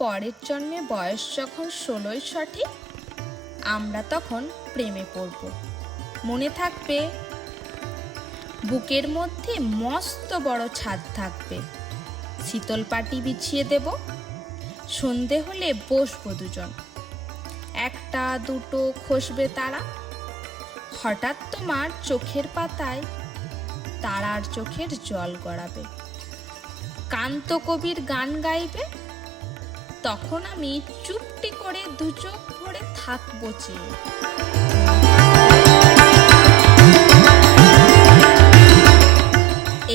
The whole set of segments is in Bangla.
পরের জন্মে বয়স যখন 16ই সঠিক, আমরা তখন প্রেমে পড়ব। মনে থাকবে, বুকের মধ্যে মস্ত বড় ছাদ থাকবে, শীতল পাটি বিছিয়ে দেব, সন্ধে হলে বসবো দুজন, একটা দুটো খসবে তারা, হঠাৎ তোমার চোখের পাতায় তারার চোখের জল গড়াবে, কান্ত কবির গান গাইবে, তখন আমি চুপটি করে দু চোখ ভরে থাকবো চেয়ে।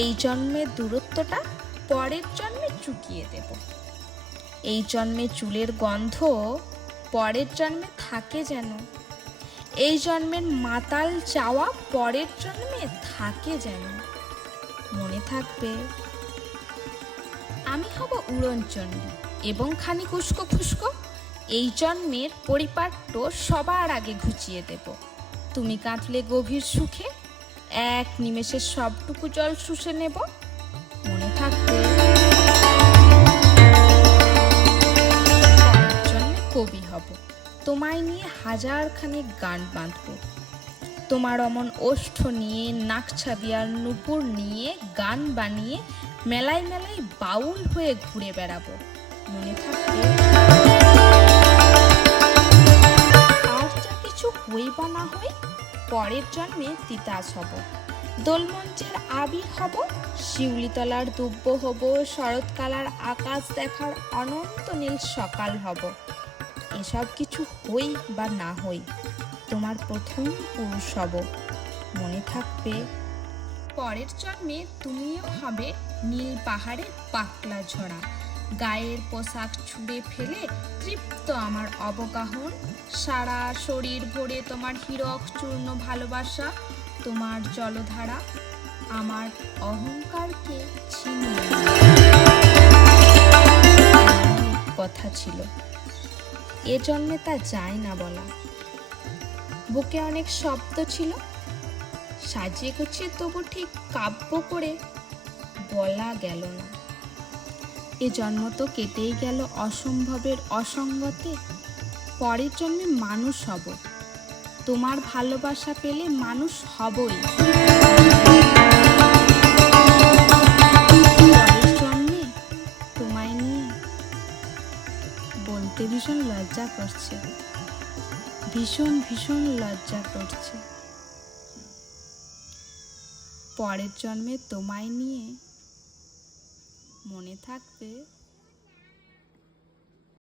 এই জন্মের দূরত্বটা পরের জন্মে চুকিয়ে দেব। এই জন্মে চুলের গন্ধ পরের জন্মে থাকে যেন, এই জন্মের মাতাল চাওয়া পরের জন্মে থাকে যেন। মনে থাকবে, আমি হব উড়নচণ্ডী এবং খানিক উস্কো ফুস্কো। এই জন্মের পরিপাট্য সবার আগে ঘুচিয়ে দেব। তুমি কাঁদলে গভীর সুখে এক নিমেষে সবটুকু জল শুষে নেব। মনে থাকবে, পরের জন্মে কবি হব, তোমায় নিয়ে হাজারখানেক গান বাঁধব, তোমার অমন ওষ্ঠ নিয়ে, নাকছাবিয়ার নুপুর নিয়ে গান বানিয়ে মেলায় মেলায় বাউল হয়ে ঘুরে বেড়াবো। মনে থাকবে, আর যা কিছু হই বা না হই, পরের জন্মে তিতাস হব, দোলমঞ্চের আবির হব, শিউলিতলার দুব্য হব, শরৎকালার আকাশ দেখার অনন্ত নীল সকাল হব। এসব কিছু হই বা না হই, তোমার প্রথম পুরুষ হব। মনে থাকবে, পরের জন্মে তুমিও হবে নীল পাহাড়ের পাতলা ঝরা, গায়ের পোশাক ছুঁড়ে ফেলে তৃপ্ত আমার অবগাহন, সারা শরীর ভরে তোমার হীরক চূর্ণ ভালোবাসা, তোমার জলধারা আমার অহংকারকে ছিনিয়ে কথা ছিল, এ জন্মে তা যায় না বলা। বুকে অনেক শব্দ ছিল, সাজিয়ে গুছিয়ে তবু ঠিক কাব্য করে বলা গেল না। এ জন্ম তো কেটেই গেল অসম্ভবের অসঙ্গতে, পরের জন্মে মানুষ হব, তোমার ভালোবাসা পেলে মানুষ হবই। পরের জন্মে তোমায় নিয়ে বলতে ভীষণ লজ্জা করছে, ভীষণ ভীষণ লজ্জা করছে। পরের জন্মে তোমায় নিয়ে, মনে থাকবে।